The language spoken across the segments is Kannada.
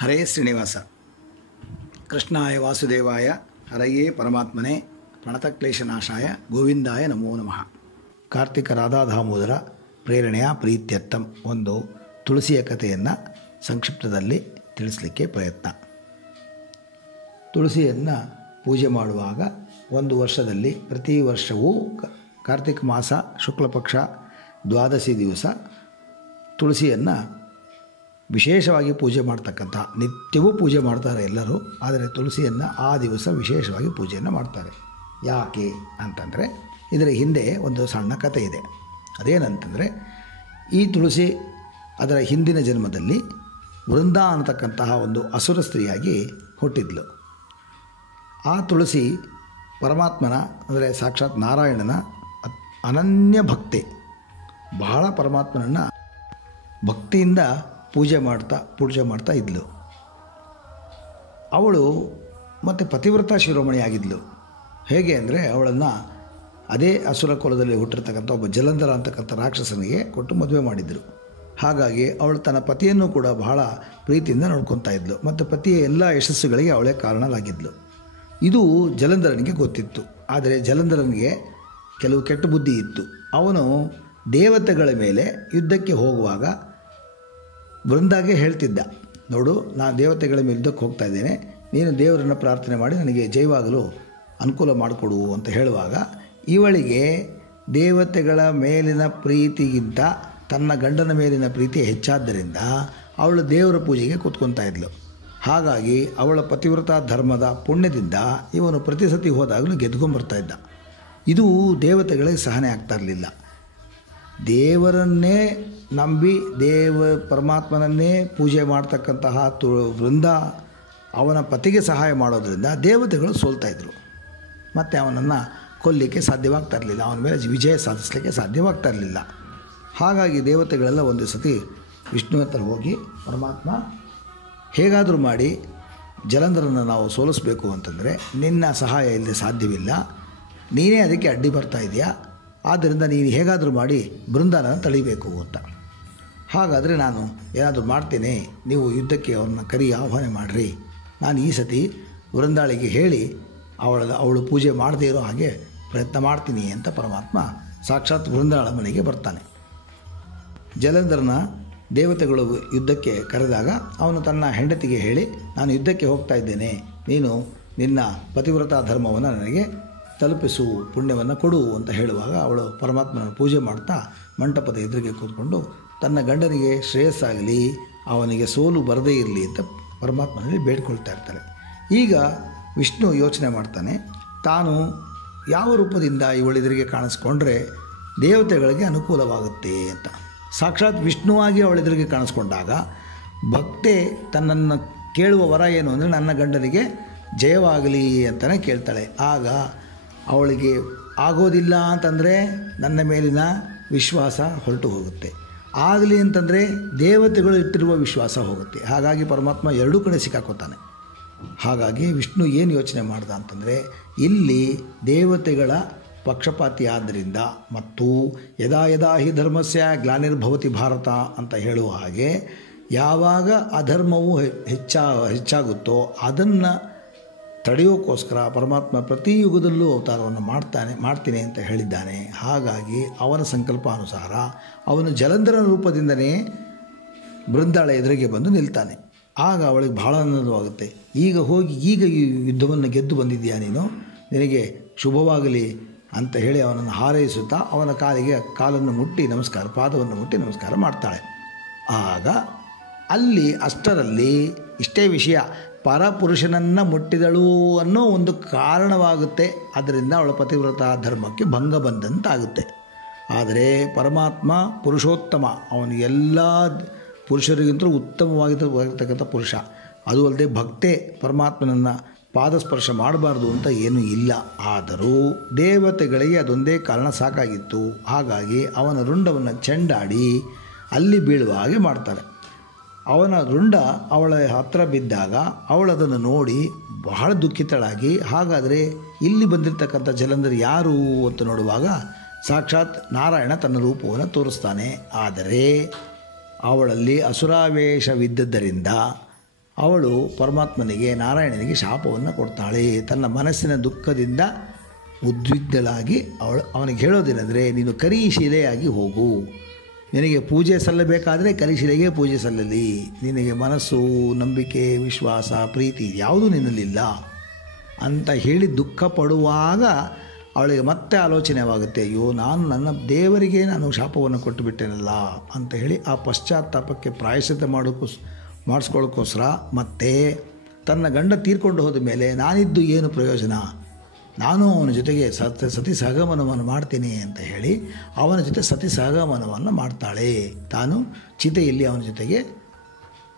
ಹರೇ ಶ್ರೀನಿವಾಸ. ಕೃಷ್ಣಾಯ ವಾಸುದೇವಾಯ ಹರಯೇ ಪರಮಾತ್ಮನೇ ಪ್ರಣತಕ್ಲೇಶನಾಶಾಯ ಗೋವಿಂದಾಯ ನಮೋ ನಮಃ. ಕಾರ್ತಿಕ ರಾಧಾ ದಾಮೋದರ ಪ್ರೇರಣೆಯ ಪ್ರೀತ್ಯರ್ಥಂ ಒಂದು ತುಳಸಿಯ ಕಥೆಯನ್ನು ಸಂಕ್ಷಿಪ್ತದಲ್ಲಿ ತಿಳಿಸಲಿಕ್ಕೆ ಪ್ರಯತ್ನ. ತುಳಸಿಯನ್ನು ಪೂಜೆ ಮಾಡುವಾಗ ಒಂದು ವರ್ಷದಲ್ಲಿ ಪ್ರತಿ ವರ್ಷವೂ ಕಾರ್ತಿಕ ಮಾಸ ಶುಕ್ಲ ಪಕ್ಷ ದ್ವಾದಶಿ ದಿವಸ ತುಳಸಿಯನ್ನು ವಿಶೇಷವಾಗಿ ಪೂಜೆ ಮಾಡ್ತಕ್ಕಂಥ, ನಿತ್ಯವೂ ಪೂಜೆ ಮಾಡ್ತಾರೆ ಎಲ್ಲರೂ, ಆದರೆ ತುಳಸಿಯನ್ನು ಆ ದಿವಸ ವಿಶೇಷವಾಗಿ ಪೂಜೆಯನ್ನು ಮಾಡ್ತಾರೆ. ಯಾಕೆ ಅಂತಂದರೆ ಇದರ ಹಿಂದೆ ಒಂದು ಸಣ್ಣ ಕಥೆ ಇದೆ. ಅದೇನಂತಂದರೆ, ಈ ತುಳಸಿ ಅದರ ಹಿಂದಿನ ಜನ್ಮದಲ್ಲಿ ವೃಂದ ಅನ್ನತಕ್ಕಂತಹ ಒಂದು ಅಸುರ ಸ್ತ್ರೀಯಾಗಿ ಹುಟ್ಟಿದ್ಲು. ಆ ತುಳಸಿ ಪರಮಾತ್ಮನ ಅಂದರೆ ಸಾಕ್ಷಾತ್ ನಾರಾಯಣನ ಅನನ್ಯ ಭಕ್ತೆ, ಬಹಳ ಪರಮಾತ್ಮನನ್ನು ಭಕ್ತಿಯಿಂದ ಪೂಜೆ ಮಾಡ್ತಾ ಇದ್ಲು. ಅವಳು ಮತ್ತು ಪತಿವ್ರತ ಶಿರೋಮಣಿಯಾಗಿದ್ಲು. ಹೇಗೆ ಅಂದರೆ, ಅವಳನ್ನು ಅದೇ ಅಸುರ ಕುಲದಲ್ಲಿ ಹುಟ್ಟಿರ್ತಕ್ಕಂಥ ಒಬ್ಬ ಜಲಂಧರ ಅಂತಕ್ಕಂಥ ರಾಕ್ಷಸನಿಗೆ ಕೊಟ್ಟು ಮದುವೆ ಮಾಡಿದರು. ಹಾಗಾಗಿ ಅವಳು ತನ್ನ ಪತಿಯನ್ನು ಕೂಡ ಬಹಳ ಪ್ರೀತಿಯಿಂದ ನೋಡ್ಕೊತಾ ಇದ್ಲು ಮತ್ತು ಪತಿಯ ಎಲ್ಲ ಯಶಸ್ಸುಗಳಿಗೆ ಅವಳೇ ಕಾರಣಲಾಗಿದ್ಲು. ಇದು ಜಲಂಧರನಿಗೆ ಗೊತ್ತಿತ್ತು. ಆದರೆ ಜಲಂಧರನಿಗೆ ಕೆಲವು ಕೆಟ್ಟ ಬುದ್ಧಿ ಇತ್ತು. ಅವನು ದೇವತೆಗಳ ಮೇಲೆ ಯುದ್ಧಕ್ಕೆ ಹೋಗುವಾಗ ವೃಂದಾಗೆ ಹೇಳ್ತಿದ್ದ, ನೋಡು, ನಾನು ದೇವತೆಗಳ ಮೇಲೆ ಯುದ್ಧಕ್ಕೆ ಹೋಗ್ತಾ ಇದ್ದೇನೆ, ನೀನು ದೇವರನ್ನು ಪ್ರಾರ್ಥನೆ ಮಾಡಿ ನನಗೆ ಜಯವಾಗಲು ಅನುಕೂಲ ಮಾಡಿಕೊಡು ಅಂತ ಹೇಳುವಾಗ, ಇವಳಿಗೆ ದೇವತೆಗಳ ಮೇಲಿನ ಪ್ರೀತಿಗಿಂತ ತನ್ನ ಗಂಡನ ಮೇಲಿನ ಪ್ರೀತಿ ಹೆಚ್ಚಾದ್ದರಿಂದ ಅವಳು ದೇವರ ಪೂಜೆಗೆ ಕೂತ್ಕೊತಾ ಇದ್ಲು. ಹಾಗಾಗಿ ಅವಳ ಪತಿವ್ರತ ಧರ್ಮದ ಪುಣ್ಯದಿಂದ ಇವನು ಪ್ರತಿ ಸತಿ ಹೋದಾಗಲೂ ಗೆದ್ಕೊಂಬರ್ತಾ ಇದ್ದ. ಇದು ದೇವತೆಗಳಿಗೆ ಸಹನೆ ಆಗ್ತಾ ಇರಲಿಲ್ಲ. ದೇವರನ್ನೇ ನಂಬಿ ಪರಮಾತ್ಮನನ್ನೇ ಪೂಜೆ ಮಾಡ್ತಕ್ಕಂತಹ ವೃಂದ ಅವನ ಪತಿಗೆ ಸಹಾಯ ಮಾಡೋದರಿಂದ ದೇವತೆಗಳು ಸೋಲ್ತಾಯಿದ್ರು. ಮತ್ತು ಅವನನ್ನು ಕೊಲ್ಲಿಕ್ಕೆ ಸಾಧ್ಯವಾಗ್ತಾ ಇರಲಿಲ್ಲ, ಅವನ ಮೇಲೆ ವಿಜಯ ಸಾಧಿಸಲಿಕ್ಕೆ ಸಾಧ್ಯವಾಗ್ತಾ ಇರಲಿಲ್ಲ. ಹಾಗಾಗಿ ದೇವತೆಗಳೆಲ್ಲ ಒಂದು ಸತಿ ವಿಷ್ಣು ಹತ್ರ ಹೋಗಿ, ಪರಮಾತ್ಮ, ಹೇಗಾದರೂ ಮಾಡಿ ಜಲಂಧರನ್ನು ನಾವು ಸೋಲಿಸಬೇಕು ಅಂತಂದರೆ ನಿನ್ನ ಸಹಾಯ ಇಲ್ಲದೆ ಸಾಧ್ಯವಿಲ್ಲ, ನೀನೇ ಅದಕ್ಕೆ ಅಡ್ಡಿ ಬರ್ತಾ ಇದೆಯಾ, ಆದ್ದರಿಂದ ನೀನು ಹೇಗಾದರೂ ಮಾಡಿ ಬೃಂದಾನ ತಳಿಬೇಕು ಅಂತ. ಹಾಗಾದರೆ ನಾನು ಏನಾದರೂ ಮಾಡ್ತೇನೆ, ನೀವು ಯುದ್ಧಕ್ಕೆ ಅವ್ರನ್ನ ಆಹ್ವಾನ ಮಾಡಿರಿ, ನಾನು ಈ ಸತಿ ವೃಂದಾಳಿಗೆ ಹೇಳಿ ಅವಳು ಪೂಜೆ ಮಾಡದೇ ಇರೋ ಹಾಗೆ ಪ್ರಯತ್ನ ಮಾಡ್ತೀನಿ ಅಂತ ಪರಮಾತ್ಮ ಸಾಕ್ಷಾತ್ ವೃಂದಾಳ ಮನೆಗೆ ಬರ್ತಾನೆ. ಜಲಂಧರನ ದೇವತೆಗಳು ಯುದ್ಧಕ್ಕೆ ಕರೆದಾಗ ಅವನು ತನ್ನ ಹೆಂಡತಿಗೆ ಹೇಳಿ, ನಾನು ಯುದ್ಧಕ್ಕೆ ಹೋಗ್ತಾ ಇದ್ದೇನೆ, ನೀನು ನಿನ್ನ ಪತಿವ್ರತ ಧರ್ಮವನ್ನು ನನಗೆ ತಲುಪಿಸು, ಪುಣ್ಯವನ್ನು ಕೊಡು ಅಂತ ಹೇಳುವಾಗ ಅವಳು ಪರಮಾತ್ಮನ ಪೂಜೆ ಮಾಡ್ತಾ ಮಂಟಪದ ಎದುರಿಗೆ ಕೂತ್ಕೊಂಡು ತನ್ನ ಗಂಡನಿಗೆ ಶ್ರೇಯಸ್ಸಾಗಲಿ, ಅವನಿಗೆ ಸೋಲು ಬರದೇ ಇರಲಿ ಅಂತ ಪರಮಾತ್ಮನಲ್ಲಿ ಬೇಡ್ಕೊಳ್ತಾ ಇರ್ತಾಳೆ. ಈಗ ವಿಷ್ಣು ಯೋಚನೆ ಮಾಡ್ತಾನೆ, ತಾನು ಯಾವ ರೂಪದಿಂದ ಇವಳೆದುರಿಗೆ ಕಾಣಿಸ್ಕೊಂಡ್ರೆ ದೇವತೆಗಳಿಗೆ ಅನುಕೂಲವಾಗುತ್ತೆ ಅಂತ. ಸಾಕ್ಷಾತ್ ವಿಷ್ಣುವಾಗಿ ಅವಳೆದುರಿಗೆ ಕಾಣಿಸ್ಕೊಂಡಾಗ ಭಕ್ತೆ ತನ್ನನ್ನು ಕೇಳುವ ವರ ಏನು ಅಂದರೆ, ನನ್ನ ಗಂಡನಿಗೆ ಜಯವಾಗಲಿ ಅಂತಲೇ ಕೇಳ್ತಾಳೆ. ಆಗ ಅವಳಿಗೆ ಆಗೋದಿಲ್ಲ ಅಂತಂದರೆ ನನ್ನ ಮೇಲಿನ ವಿಶ್ವಾಸ ಹೊರಟು ಹೋಗುತ್ತೆ, ಆಗಲಿ ಅಂತಂದರೆ ದೇವತೆಗಳು ಇಟ್ಟಿರುವ ವಿಶ್ವಾಸ ಹೋಗುತ್ತೆ. ಹಾಗಾಗಿ ಪರಮಾತ್ಮ ಎರಡೂ ಕಡೆ ಸಿಕ್ಕಾಕೋತಾನೆ. ಹಾಗಾಗಿ ವಿಷ್ಣು ಏನು ಯೋಚನೆ ಮಾಡ್ದ ಅಂತಂದರೆ, ಇಲ್ಲಿ ದೇವತೆಗಳ ಪಕ್ಷಪಾತಿ ಆದ್ದರಿಂದ ಮತ್ತು ಯದಾ ಯದಾ ಹಿ ಧರ್ಮಸ್ಯ ಗ್ಲಾನಿರ್ಭವತಿ ಭಾರತ ಅಂತ ಹೇಳುವ ಹಾಗೆ, ಯಾವಾಗ ಅಧರ್ಮವು ಹೆಚ್ಚಾಗುತ್ತೋ ಅದನ್ನು ತಡೆಯೋಕ್ಕೋಸ್ಕರ ಪರಮಾತ್ಮ ಪ್ರತಿ ಯುಗದಲ್ಲೂ ಅವತಾರವನ್ನು ಮಾಡ್ತೀನಿ ಅಂತ ಹೇಳಿದ್ದಾನೆ. ಹಾಗಾಗಿ ಅವನ ಸಂಕಲ್ಪಾನುಸಾರ ಅವನು ಜಲಂಧರನ ರೂಪದಿಂದನೇ ಬೃಂದಾಳ ಎದುರಿಗೆ ಬಂದು ನಿಲ್ತಾನೆ. ಆಗ ಅವಳಿಗೆ ಬಹಳ ಆನಂದವಾಗುತ್ತೆ. ಈಗ ಈ ಯುದ್ಧವನ್ನು ಗೆದ್ದು ಬಂದಿದ್ದೀಯಾ ನೀನು, ನಿನಗೆ ಶುಭವಾಗಲಿ ಅಂತ ಹೇಳಿ ಅವನನ್ನು ಹಾರೈಸುತ್ತಾ ಅವನ ಕಾಲನ್ನು ಮುಟ್ಟಿ ನಮಸ್ಕಾರ, ಪಾದವನ್ನು ಮುಟ್ಟಿ ನಮಸ್ಕಾರ ಮಾಡ್ತಾಳೆ. ಆಗ ಅಲ್ಲಿ ಅಷ್ಟರಲ್ಲಿ ಇಷ್ಟೇ ವಿಷಯ, ಪರಪುರುಷನನ್ನು ಮುಟ್ಟಿದಳು ಅನ್ನೋ ಒಂದು ಕಾರಣವಾಗುತ್ತೆ. ಅದರಿಂದ ಅವಳ ಪತಿವ್ರತ ಧರ್ಮಕ್ಕೆ ಭಂಗ ಬಂದಂತಾಗುತ್ತೆ. ಆದರೆ ಪರಮಾತ್ಮ ಪುರುಷೋತ್ತಮ, ಅವನು ಎಲ್ಲ ಪುರುಷರಿಗಿಂತಲೂ ಉತ್ತಮವಾಗಿರ್ತಕ್ಕಂಥ ಪುರುಷ. ಅದು ಅಲ್ಲದೆ ಭಕ್ತೆ ಪರಮಾತ್ಮನನ್ನು ಪಾದಸ್ಪರ್ಶ ಮಾಡಬಾರ್ದು ಅಂತ ಏನೂ ಇಲ್ಲ. ಆದರೂ ದೇವತೆಗಳಿಗೆ ಅದೊಂದೇ ಕಾರಣ ಸಾಕಾಗಿತ್ತು. ಹಾಗಾಗಿ ಅವನ ರುಂಡವನ್ನು ಚೆಂಡಾಡಿ ಅಲ್ಲಿ ಬೀಳುವ ಹಾಗೆ ಮಾಡ್ತಾರೆ. ಅವನ ರುಂಡ ಅವಳ ಹತ್ತಿರ ಬಿದ್ದಾಗ ಅವಳದನ್ನು ನೋಡಿ ಬಹಳ ದುಃಖಿತಳಾಗಿ, ಹಾಗಾದರೆ ಇಲ್ಲಿ ಬಂದಿರತಕ್ಕಂಥ ಜಲಂಧರ ಯಾರು ಅಂತ ನೋಡುವಾಗ ಸಾಕ್ಷಾತ್ ನಾರಾಯಣ ತನ್ನ ರೂಪವನ್ನು ತೋರಿಸ್ತಾನೆ. ಆದರೆ ಅವಳಲ್ಲಿ ಅಸುರಾವೇಶವಿದ್ದದ್ದರಿಂದ ಅವಳು ಪರಮಾತ್ಮನಿಗೆ ನಾರಾಯಣನಿಗೆ ಶಾಪವನ್ನು ಕೊಡ್ತಾಳೆ. ತನ್ನ ಮನಸ್ಸಿನ ದುಃಖದಿಂದ ಉದ್ವಿಗ್ನಳಾಗಿ ಅವನಿಗೆ ಹೇಳೋದೇನೆಂದರೆ, ನೀನು ಕರಿಶಿಲೆಯಾಗಿ ಹೋಗು, ನಿನಗೆ ಪೂಜೆ ಸಲ್ಲಬೇಕಾದರೆ ಕರಿಶಿಲೆಗೆ ಪೂಜೆ ಸಲ್ಲಲಿ, ನಿನಗೆ ಮನಸ್ಸು, ನಂಬಿಕೆ, ವಿಶ್ವಾಸ, ಪ್ರೀತಿ ಯಾವುದೂ ನಿನ್ನಲ್ಲಿಲ್ಲ ಅಂತ ಹೇಳಿ ದುಃಖ ಪಡುವಾಗ ಅವಳಿಗೆ ಮತ್ತೆ ಆಲೋಚನೆವಾಗುತ್ತೆ, ಅಯ್ಯೋ ನಾನು ನನ್ನ ದೇವರಿಗೆ ನಾನು ಶಾಪವನ್ನು ಕೊಟ್ಟು ಬಿಟ್ಟೇನಲ್ಲ ಅಂತ ಹೇಳಿ ಆ ಪಶ್ಚಾತ್ತಾಪಕ್ಕೆ ಪ್ರಾಯಶ್ಚಿತ್ತ ಮಾಡಿಸ್ಕೊಳ್ಳೋಕ್ಕೋಸ್ಕರ ಮತ್ತೆ ತನ್ನ ಗಂಡ ತೀರ್ಕೊಂಡು ಹೋದ ಮೇಲೆ ನಾನಿದ್ದು ಏನು ಪ್ರಯೋಜನ, ನಾನು ಅವನ ಜೊತೆಗೆ ಸತಿ ಸಹಗಮನವನ್ನು ಮಾಡ್ತೀನಿ ಅಂತ ಹೇಳಿ ಅವನ ಜೊತೆ ಸತಿ ಸಹಗಮನವನ್ನು ಮಾಡ್ತಾಳೆ. ತಾನು ಚಿತೆಯಲ್ಲಿ ಅವನ ಜೊತೆಗೆ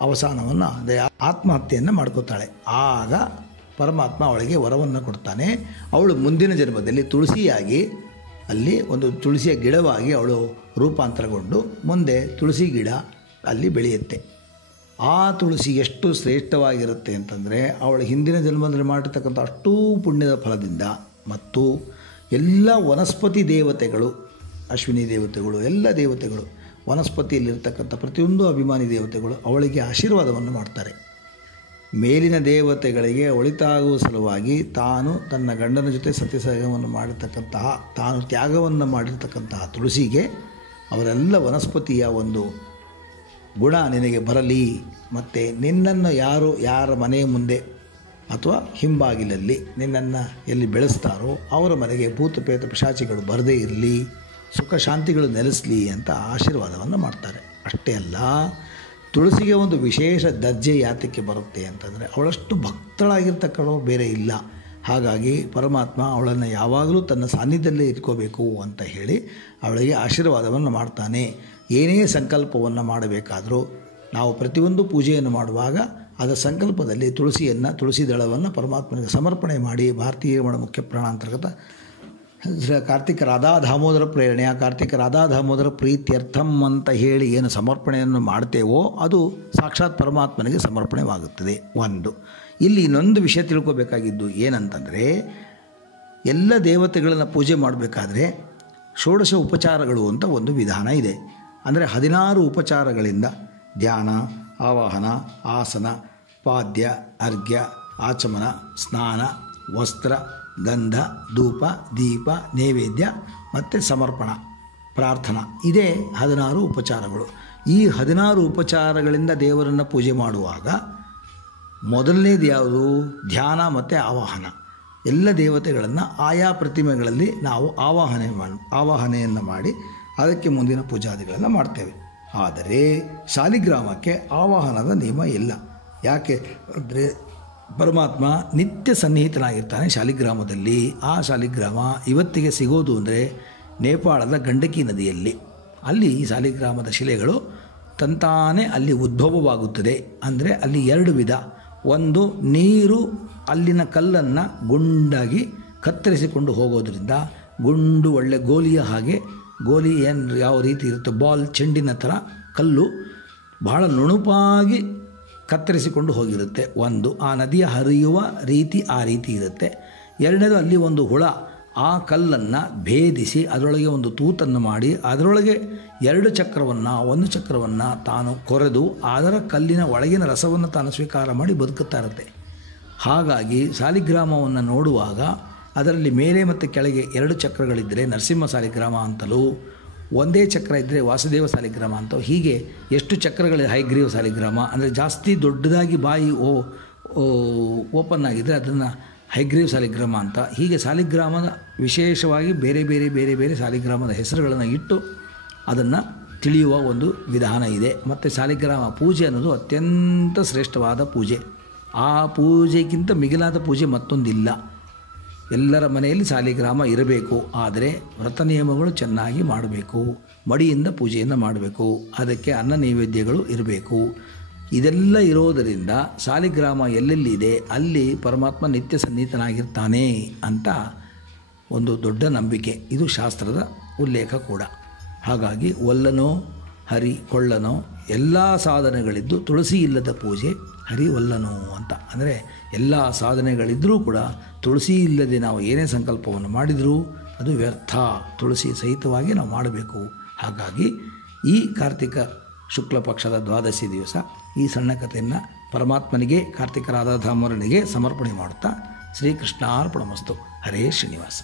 ಅವಸಾನವನ್ನು ಅಂದರೆ ಆತ್ಮಹತ್ಯೆಯನ್ನು ಮಾಡ್ಕೋತಾಳೆ. ಆಗ ಪರಮಾತ್ಮ ಅವಳಿಗೆ ವರವನ್ನು ಕೊಡ್ತಾನೆ. ಅವಳು ಮುಂದಿನ ಜನ್ಮದಲ್ಲಿ ತುಳಸಿಯಾಗಿ ಅಲ್ಲಿ ಒಂದು ತುಳಸಿಯ ಗಿಡವಾಗಿ ಅವಳು ರೂಪಾಂತರಗೊಂಡು ಮುಂದೆ ತುಳಸಿ ಗಿಡ ಅಲ್ಲಿ ಬೆಳೆಯುತ್ತೆ. ಆ ತುಳಸಿ ಎಷ್ಟು ಶ್ರೇಷ್ಠವಾಗಿರುತ್ತೆ ಅಂತಂದರೆ, ಅವಳ ಹಿಂದಿನ ಜನ್ಮದಲ್ಲಿ ಮಾಡಿರ್ತಕ್ಕಂಥ ಅಷ್ಟೂ ಪುಣ್ಯದ ಫಲದಿಂದ ಮತ್ತು ಎಲ್ಲ ವನಸ್ಪತಿ ದೇವತೆಗಳು, ಅಶ್ವಿನಿ ದೇವತೆಗಳು, ಎಲ್ಲ ದೇವತೆಗಳು, ವನಸ್ಪತಿಯಲ್ಲಿರ್ತಕ್ಕಂಥ ಪ್ರತಿಯೊಂದು ಅಭಿಮಾನಿ ದೇವತೆಗಳು ಅವಳಿಗೆ ಆಶೀರ್ವಾದವನ್ನು ಮಾಡ್ತಾರೆ. ಮೇಲಿನ ದೇವತೆಗಳಿಗೆ ಒಳಿತಾಗುವ ಸಲುವಾಗಿ ತಾನು ತನ್ನ ಗಂಡನ ಜೊತೆ ಸತ್ಯಸಹಗಮವನ್ನು ಮಾಡಿರ್ತಕ್ಕಂತಹ, ತಾನು ತ್ಯಾಗವನ್ನು ಮಾಡಿರ್ತಕ್ಕಂತಹ ತುಳಸಿಗೆ ಅವರೆಲ್ಲ ವನಸ್ಪತಿಯ ಒಂದು ಗುಣ ನಿನಗೆ ಬರಲಿ, ಮತ್ತು ನಿನ್ನನ್ನು ಯಾರ ಮನೆಯ ಮುಂದೆ ಅಥವಾ ಹಿಂಬಾಗಿಲಲ್ಲಿ ನಿನ್ನನ್ನು ಎಲ್ಲಿ ಬೆಳೆಸ್ತಾರೋ ಅವರ ಮನೆಗೆ ಭೂತ ಪ್ರೇತ ಪಿಶಾಚಿಗಳು ಬರದೇ ಇರಲಿ, ಸುಖ ಶಾಂತಿಗಳು ನೆಲೆಸಲಿ ಅಂತ ಆಶೀರ್ವಾದವನ್ನು ಮಾಡ್ತಾರೆ. ಅಷ್ಟೇ ಅಲ್ಲ, ತುಳಸಿಗೆ ಒಂದು ವಿಶೇಷ ದರ್ಜೆ ಯಾತಕ್ಕೆ ಬರುತ್ತೆ ಅಂತಂದರೆ, ಅವಳಷ್ಟು ಭಕ್ತಳಾಗಿರ್ತಕ್ಕಂಥ ಬೇರೆ ಇಲ್ಲ. ಹಾಗಾಗಿ ಪರಮಾತ್ಮ ಅವಳನ್ನು ಯಾವಾಗಲೂ ತನ್ನ ಸಾನ್ನಿಧ್ಯದಲ್ಲೇ ಇಟ್ಕೋಬೇಕು ಅಂತ ಹೇಳಿ ಅವಳಿಗೆ ಆಶೀರ್ವಾದವನ್ನು ಮಾಡ್ತಾನೆ. ಏನೇ ಸಂಕಲ್ಪವನ್ನು ಮಾಡಬೇಕಾದರೂ ನಾವು ಪ್ರತಿಯೊಂದು ಪೂಜೆಯನ್ನು ಮಾಡುವಾಗ ಅದರ ಸಂಕಲ್ಪದಲ್ಲಿ ತುಳಸಿ ದಳವನ್ನು ಪರಮಾತ್ಮನಿಗೆ ಸಮರ್ಪಣೆ ಮಾಡಿ, ಭಾರತೀಯ ಮುಖ್ಯ ಪ್ರಾಣ ಅಂತರ್ಗತ ಕಾರ್ತಿಕ ರಾಧಾ ದಾಮೋದರ ಪ್ರೇರಣೆಯ ಕಾರ್ತಿಕ ರಾಧಾ ದಾಮೋದರ ಪ್ರೀತ್ಯರ್ಥಂ ಅಂತ ಹೇಳಿ ಏನು ಸಮರ್ಪಣೆಯನ್ನು ಮಾಡ್ತೇವೋ ಅದು ಸಾಕ್ಷಾತ್ ಪರಮಾತ್ಮನಿಗೆ ಸಮರ್ಪಣೆವಾಗುತ್ತದೆ. ಇಲ್ಲಿ ಇನ್ನೊಂದು ವಿಷಯ ತಿಳ್ಕೋಬೇಕಾಗಿದ್ದು ಏನಂತಂದರೆ, ಎಲ್ಲ ದೇವತೆಗಳನ್ನು ಪೂಜೆ ಮಾಡಬೇಕಾದ್ರೆ ಷೋಡಶ ಉಪಚಾರಗಳು ಅಂತ ಒಂದು ವಿಧಾನ ಇದೆ. ಅಂದರೆ 16 ಉಪಚಾರಗಳಿಂದ ಧ್ಯಾನ, ಆವಾಹನ, ಆಸನ, ಪಾದ್ಯ, ಅರ್ಘ್ಯ, ಆಚಮನ, ಸ್ನಾನ, ವಸ್ತ್ರ, ಗಂಧ, ಧೂಪ, ದೀಪ, ನೈವೇದ್ಯ ಮತ್ತು ಸಮರ್ಪಣ, ಪ್ರಾರ್ಥನಾ, ಇದೇ 16 ಉಪಚಾರಗಳು. ಈ 16 ಉಪಚಾರಗಳಿಂದ ದೇವರನ್ನು ಪೂಜೆ ಮಾಡುವಾಗ ಮೊದಲನೇದು ಯಾವುದು? ಧ್ಯಾನ ಮತ್ತು ಆವಾಹನ. ಎಲ್ಲ ದೇವತೆಗಳನ್ನು ಆಯಾ ಪ್ರತಿಮೆಗಳಲ್ಲಿ ನಾವು ಆವಾಹನೆಯನ್ನು ಮಾಡಿ ಅದಕ್ಕೆ ಮುಂದಿನ ಪೂಜಾದಿಗಳನ್ನು ಮಾಡ್ತೇವೆ. ಆದರೆ ಶಾಲಿಗ್ರಾಮಕ್ಕೆ ಆವಾಹನದ ನಿಯಮ ಇಲ್ಲ. ಯಾಕೆ ಅಂದರೆ ಪರಮಾತ್ಮ ನಿತ್ಯ ಸನ್ನಿಹಿತನಾಗಿರ್ತಾನೆ ಶಾಲಿಗ್ರಾಮದಲ್ಲಿ. ಆ ಶಾಲಿಗ್ರಾಮ ಇವತ್ತಿಗೆ ಸಿಗೋದು ಅಂದರೆ ನೇಪಾಳದ ಗಂಡಕಿ ನದಿಯಲ್ಲಿ. ಅಲ್ಲಿ ಈ ಶಾಲಿಗ್ರಾಮದ ಶಿಲೆಗಳು ತಂತಾನೇ ಅಲ್ಲಿ ಉದ್ಭವವಾಗುತ್ತದೆ. ಅಂದರೆ ಅಲ್ಲಿ 2 ವಿಧ. ಒಂದು, ನೀರು ಅಲ್ಲಿನ ಕಲ್ಲನ್ನು ಗುಂಡಾಗಿ ಕತ್ತರಿಸಿಕೊಂಡು ಹೋಗೋದ್ರಿಂದ ಗುಂಡು ಒಳ್ಳೆ ಗೋಲಿಯ ಹಾಗೆ, ಗೋಲಿ ಏನು ಯಾವ ರೀತಿ ಇರುತ್ತೆ, ಬಾಲ್ ಚೆಂಡಿನ ಥರ ಕಲ್ಲು ಬಹಳ ನುಣುಪಾಗಿ ಕತ್ತರಿಸಿಕೊಂಡು ಹೋಗಿರುತ್ತೆ. ಒಂದು, ಆ ನದಿಯ ಹರಿಯುವ ರೀತಿ ಆ ರೀತಿ ಇರುತ್ತೆ. ಎರಡನೇದು, ಅಲ್ಲಿ ಒಂದು ಹುಳ ಆ ಕಲ್ಲನ್ನು ಭೇದಿಸಿ ಅದರೊಳಗೆ ಒಂದು ತೂತನ್ನು ಮಾಡಿ ಅದರೊಳಗೆ 2 ಚಕ್ರವನ್ನು, 1 ಚಕ್ರವನ್ನು ತಾನು ಕೊರೆದು ಅದರ ಕಲ್ಲಿನ ಒಳಗಿನ ರಸವನ್ನು ತಾನು ಸ್ವೀಕಾರ ಮಾಡಿ ಬದುಕುತ್ತಾ ಇರುತ್ತೆ. ಹಾಗಾಗಿ ಶಾಲಿಗ್ರಾಮವನ್ನು ನೋಡುವಾಗ ಅದರಲ್ಲಿ ಮೇಲೆ ಮತ್ತು ಕೆಳಗೆ 2 ಚಕ್ರಗಳಿದ್ದರೆ ನರಸಿಂಹ ಶಾಲಿಗ್ರಾಮ ಅಂತಲೂ, ಒಂದೇ ಚಕ್ರ ಇದ್ದರೆ ವಾಸುದೇವ ಶಾಲಿಗ್ರಾಮ ಅಂತ, ಹೀಗೆ ಎಷ್ಟು ಚಕ್ರಗಳಿದೆ ಹಯಗ್ರೀವ ಶಾಲಿಗ್ರಾಮ ಅಂದರೆ ಜಾಸ್ತಿ ದೊಡ್ಡದಾಗಿ ಬಾಯಿ ಓಪನ್ ಆಗಿದ್ದರೆ ಅದನ್ನು ಹಯಗ್ರೀವ ಶಾಲಿಗ್ರಾಮ ಅಂತ, ಹೀಗೆ ಶಾಲಿಗ್ರಾಮದ ವಿಶೇಷವಾಗಿ ಬೇರೆ ಬೇರೆ ಬೇರೆ ಬೇರೆ ಶಾಲಿಗ್ರಾಮದ ಹೆಸರುಗಳನ್ನು ಇಟ್ಟು ಅದನ್ನು ತಿಳಿಯುವ ಒಂದು ವಿಧಾನ ಇದೆ. ಮತ್ತು ಶಾಲಿಗ್ರಾಮ ಪೂಜೆ ಅನ್ನೋದು ಅತ್ಯಂತ ಶ್ರೇಷ್ಠವಾದ ಪೂಜೆ. ಆ ಪೂಜೆಗಿಂತ ಮಿಗಿಲಾದ ಪೂಜೆ ಮತ್ತೊಂದಿಲ್ಲ. ಎಲ್ಲರ ಮನೆಯಲ್ಲಿ ಶಾಲಿಗ್ರಾಮ ಇರಬೇಕು. ಆದರೆ ವ್ರತ ನಿಯಮಗಳು ಚೆನ್ನಾಗಿ ಮಾಡಬೇಕು, ಮಡಿಯಿಂದ ಪೂಜೆಯನ್ನು ಮಾಡಬೇಕು, ಅದಕ್ಕೆ ಅನ್ನ ನೈವೇದ್ಯಗಳು ಇರಬೇಕು. ಇದೆಲ್ಲ ಇರೋದರಿಂದ ಶಾಲಿಗ್ರಾಮ ಎಲ್ಲೆಲ್ಲಿದೆ ಅಲ್ಲಿ ಪರಮಾತ್ಮ ನಿತ್ಯ ಸನ್ನಿಹಿತನಾಗಿರ್ತಾನೆ ಅಂತ ಒಂದು ದೊಡ್ಡ ನಂಬಿಕೆ. ಇದು ಶಾಸ್ತ್ರದ ಉಲ್ಲೇಖ ಕೂಡ. ಹಾಗಾಗಿ ಒಲ್ಲನೋ ಹರಿ ಕೊಳ್ಳನೋ ಎಲ್ಲ ಸಾಧನೆಗಳಿದ್ದು ತುಳಸಿ ಇಲ್ಲದ ಪೂಜೆ ಹರಿ ಒಲ್ಲನೋ ಅಂತ. ಅಂದರೆ ಎಲ್ಲ ಸಾಧನೆಗಳಿದ್ದರೂ ಕೂಡ ತುಳಸಿ ಇಲ್ಲದೆ ನಾವು ಏನೇ ಸಂಕಲ್ಪವನ್ನು ಮಾಡಿದರೂ ಅದು ವ್ಯರ್ಥ. ತುಳಸಿ ಸಹಿತವಾಗಿ ನಾವು ಮಾಡಬೇಕು. ಹಾಗಾಗಿ ಈ ಕಾರ್ತಿಕ ಶುಕ್ಲ ಪಕ್ಷದ ದ್ವಾದಶಿ ದಿವಸ ಈ ಸಣ್ಣ ಕಥೆಯನ್ನು ಪರಮಾತ್ಮನಿಗೆ ಕಾರ್ತಿಕ ರಾಧಾಧಾಮರನಿಗೆ ಸಮರ್ಪಣೆ ಮಾಡುತ್ತಾ ಶ್ರೀಕೃಷ್ಣಾರ್ಪಣಮಸ್ತು. ಹರೇ ಶ್ರೀನಿವಾಸ.